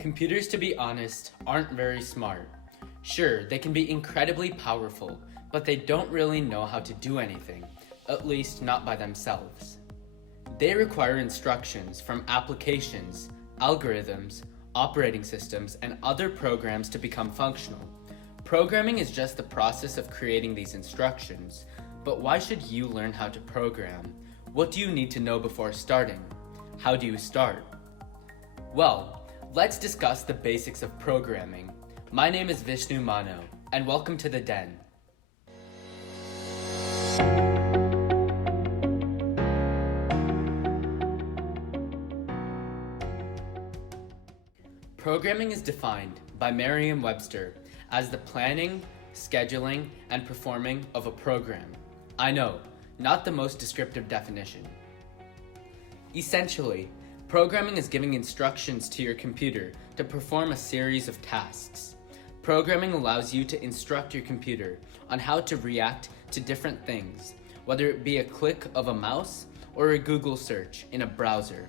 Computers, to be honest, aren't very smart. Sure, they can be incredibly powerful, but they don't really know how to do anything, at least not by themselves. They require instructions from applications, algorithms, operating systems, and other programs to become functional. Programming is just the process of creating these instructions, but why should you learn how to program? What do you need to know before starting? How do you start? Well, let's discuss the basics of programming. My name is Vishnu Mano, and welcome to The Den. Programming is defined by Merriam-Webster as the planning, scheduling, and performing of a program. I know, not the most descriptive definition. Essentially, programming is giving instructions to your computer to perform a series of tasks. Programming allows you to instruct your computer on how to react to different things, whether it be a click of a mouse or a Google search in a browser.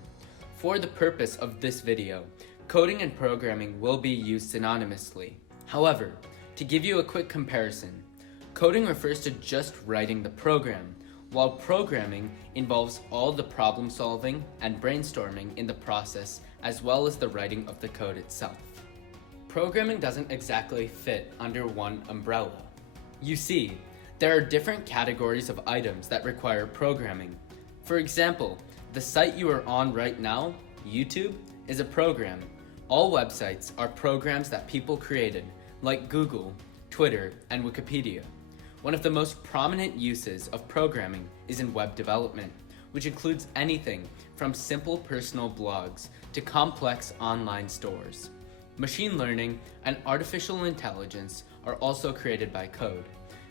For the purpose of this video, coding and programming will be used synonymously. However, to give you a quick comparison, coding refers to just writing the program, while programming involves all the problem solving and brainstorming in the process, as well as the writing of the code itself. Programming doesn't exactly fit under one umbrella. You see, there are different categories of items that require programming. For example, the site you are on right now, YouTube, is a program. All websites are programs that people created, like Google, Twitter, and Wikipedia. One of the most prominent uses of programming is in web development, which includes anything from simple personal blogs to complex online stores. Machine learning and artificial intelligence are also created by code.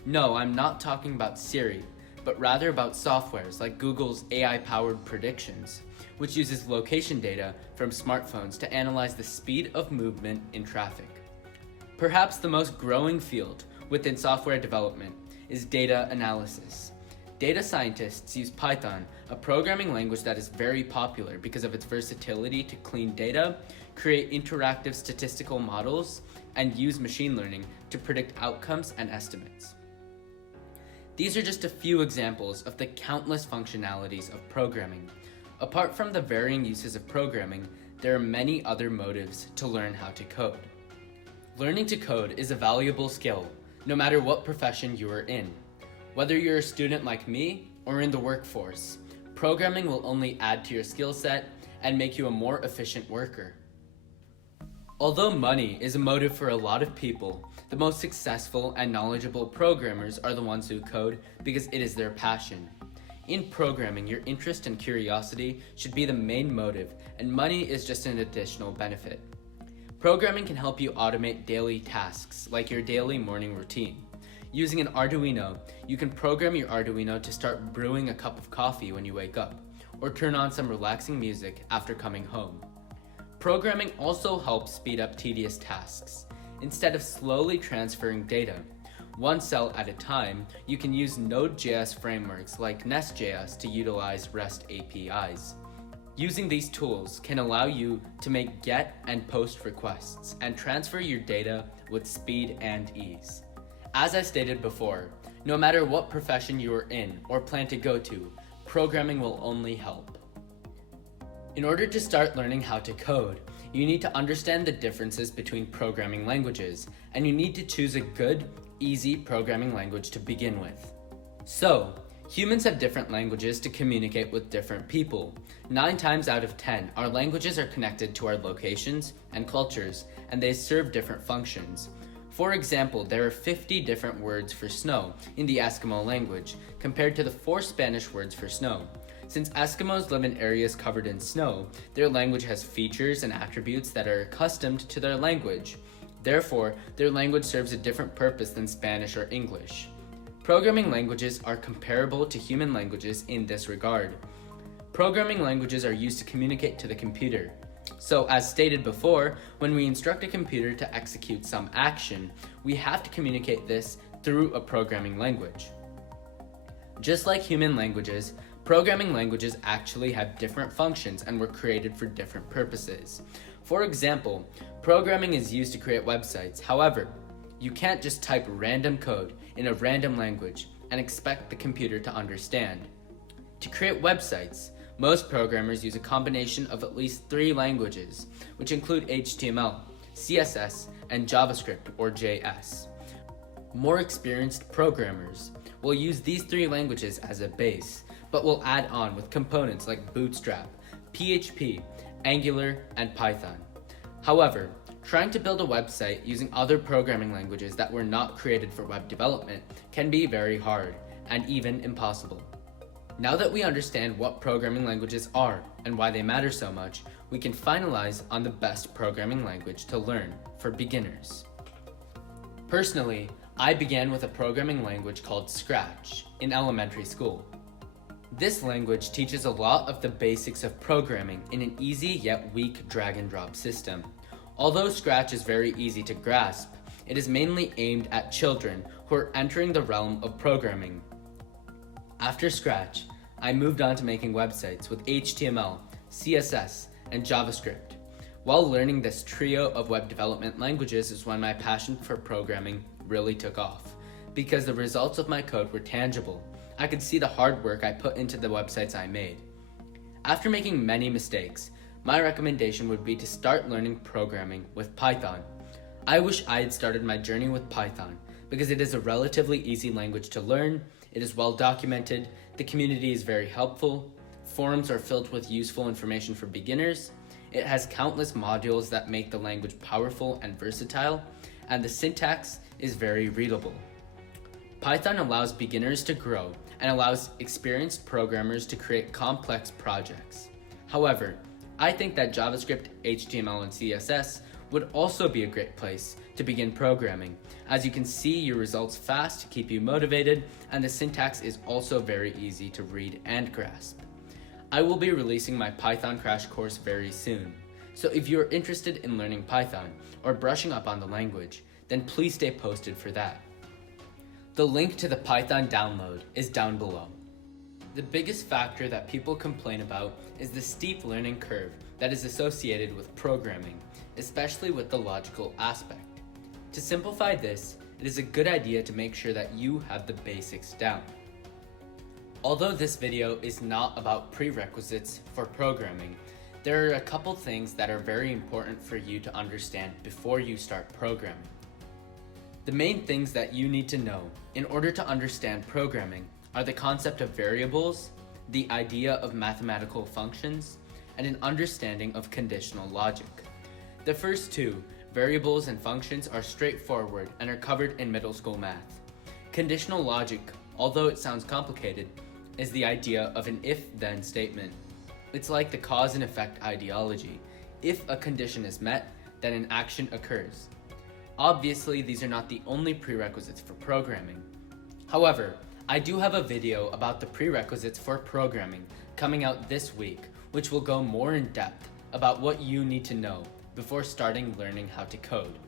No, I'm not talking about Siri, but rather about softwares like Google's AI-powered predictions, which uses location data from smartphones to analyze the speed of movement in traffic. Perhaps the most growing field within software development is data analysis. Data scientists use Python, a programming language that is very popular because of its versatility to clean data, create interactive statistical models, and use machine learning to predict outcomes and estimates. These are just a few examples of the countless functionalities of programming. Apart from the varying uses of programming, there are many other motives to learn how to code. Learning to code is a valuable skill, no matter what profession you are in. Whether you're a student like me or in the workforce, programming will only add to your skill set and make you a more efficient worker. Although money is a motive for a lot of people, the most successful and knowledgeable programmers are the ones who code because it is their passion. In programming, your interest and curiosity should be the main motive, and money is just an additional benefit. Programming can help you automate daily tasks, like your daily morning routine. Using an Arduino, you can program your Arduino to start brewing a cup of coffee when you wake up, or turn on some relaxing music after coming home. Programming also helps speed up tedious tasks. Instead of slowly transferring data, one cell at a time, you can use Node.js frameworks like Nest.js to utilize REST APIs. Using these tools can allow you to make get and post requests and transfer your data with speed and ease. As I stated before, no matter what profession you are in or plan to go to, programming will only help. In order to start learning how to code, you need to understand the differences between programming languages, and you need to choose a good, easy programming language to begin with. So, humans have different languages to communicate with different people. 9 times out of 10, our languages are connected to our locations and cultures, and they serve different functions. For example, there are 50 different words for snow in the Eskimo language, compared to the 4 Spanish words for snow. Since Eskimos live in areas covered in snow, their language has features and attributes that are accustomed to their language. Therefore, their language serves a different purpose than Spanish or English. Programming languages are comparable to human languages in this regard. Programming languages are used to communicate to the computer. So, as stated before, when we instruct a computer to execute some action, we have to communicate this through a programming language. Just like human languages, programming languages actually have different functions and were created for different purposes. For example, programming is used to create websites. However, you can't just type random code in a random language and expect the computer to understand. To create websites, most programmers use a combination of at least 3 languages, which include HTML, CSS, and JavaScript or JS. More experienced programmers will use these 3 languages as a base, but will add on with components like Bootstrap, PHP, Angular, and Python. However, trying to build a website using other programming languages that were not created for web development can be very hard and even impossible. Now that we understand what programming languages are and why they matter so much, we can finalize on the best programming language to learn for beginners. Personally, I began with a programming language called Scratch in elementary school. This language teaches a lot of the basics of programming in an easy yet weak drag-and-drop system. Although Scratch is very easy to grasp, it is mainly aimed at children who are entering the realm of programming. After Scratch, I moved on to making websites with HTML, CSS, and JavaScript. While learning this trio of web development languages is when my passion for programming really took off, because the results of my code were tangible. I could see the hard work I put into the websites I made. After making many mistakes, my recommendation would be to start learning programming with Python. I wish I had started my journey with Python because it is a relatively easy language to learn, it is well documented, the community is very helpful, forums are filled with useful information for beginners, it has countless modules that make the language powerful and versatile, and the syntax is very readable. Python allows beginners to grow and allows experienced programmers to create complex projects. However, I think that JavaScript, HTML, and CSS would also be a great place to begin programming, as you can see your results fast, keep you motivated, and the syntax is also very easy to read and grasp. I will be releasing my Python crash course very soon, so if you're interested in learning Python or brushing up on the language, then please stay posted for that. The link to the Python download is down below. The biggest factor that people complain about is the steep learning curve that is associated with programming, especially with the logical aspect. To simplify this, it is a good idea to make sure that you have the basics down. Although this video is not about prerequisites for programming, there are a couple things that are very important for you to understand before you start programming. The main things that you need to know in order to understand programming are the concept of variables, the idea of mathematical functions, and an understanding of conditional logic. The first two, variables and functions, are straightforward and are covered in middle school math. Conditional logic, although it sounds complicated, is the idea of an if-then statement. It's like the cause and effect ideology. If a condition is met, then an action occurs. Obviously, these are not the only prerequisites for programming. However, I do have a video about the prerequisites for programming coming out this week, which will go more in depth about what you need to know before starting learning how to code.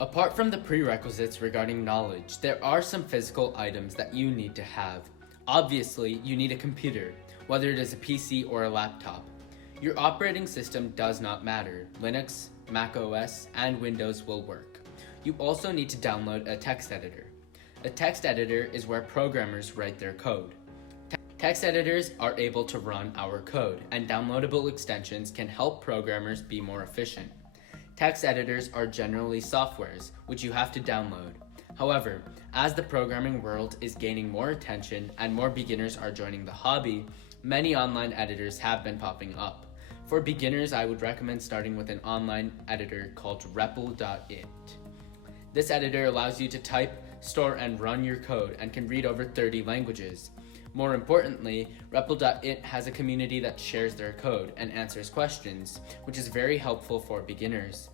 Apart from the prerequisites regarding knowledge, there are some physical items that you need to have. Obviously, you need a computer, whether it is a PC or a laptop. Your operating system does not matter. Linux, Mac OS, and Windows will work. You also need to download a text editor. A text editor is where programmers write their code. Text editors are able to run our code, and downloadable extensions can help programmers be more efficient. Text editors are generally softwares, which you have to download. However, as the programming world is gaining more attention and more beginners are joining the hobby, many online editors have been popping up. For beginners, I would recommend starting with an online editor called Readable.it. This editor allows you to type, store, and run your code and can read over 30 languages. More importantly, Readable.it has a community that shares their code and answers questions, which is very helpful for beginners.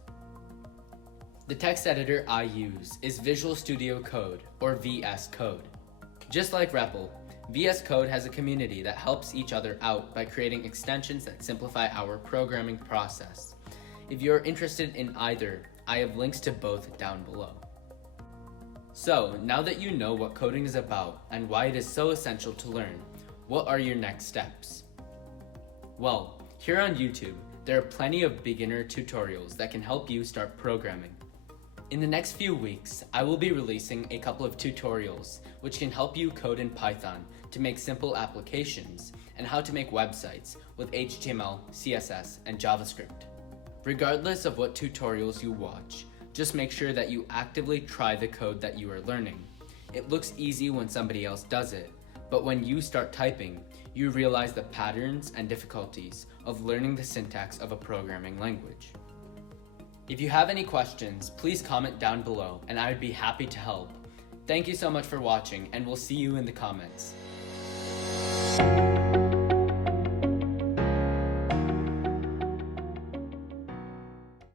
The text editor I use is Visual Studio Code, or VS Code. Just like Readable, VS Code has a community that helps each other out by creating extensions that simplify our programming process. If you're interested in either, I have links to both down below. So, now that you know what coding is about and why it is so essential to learn, what are your next steps? Well, here on YouTube, There are plenty of beginner tutorials that can help you start programming. In the next few weeks, I will be releasing a couple of tutorials which can help you code in Python to make simple applications and how to make websites with HTML, CSS, and JavaScript. Regardless of what tutorials you watch, just make sure that you actively try the code that you are learning. It looks easy when somebody else does it, but when you start typing, you realize the patterns and difficulties of learning the syntax of a programming language. If you have any questions, please comment down below and I would be happy to help. Thank you so much for watching, and we'll see you in the comments.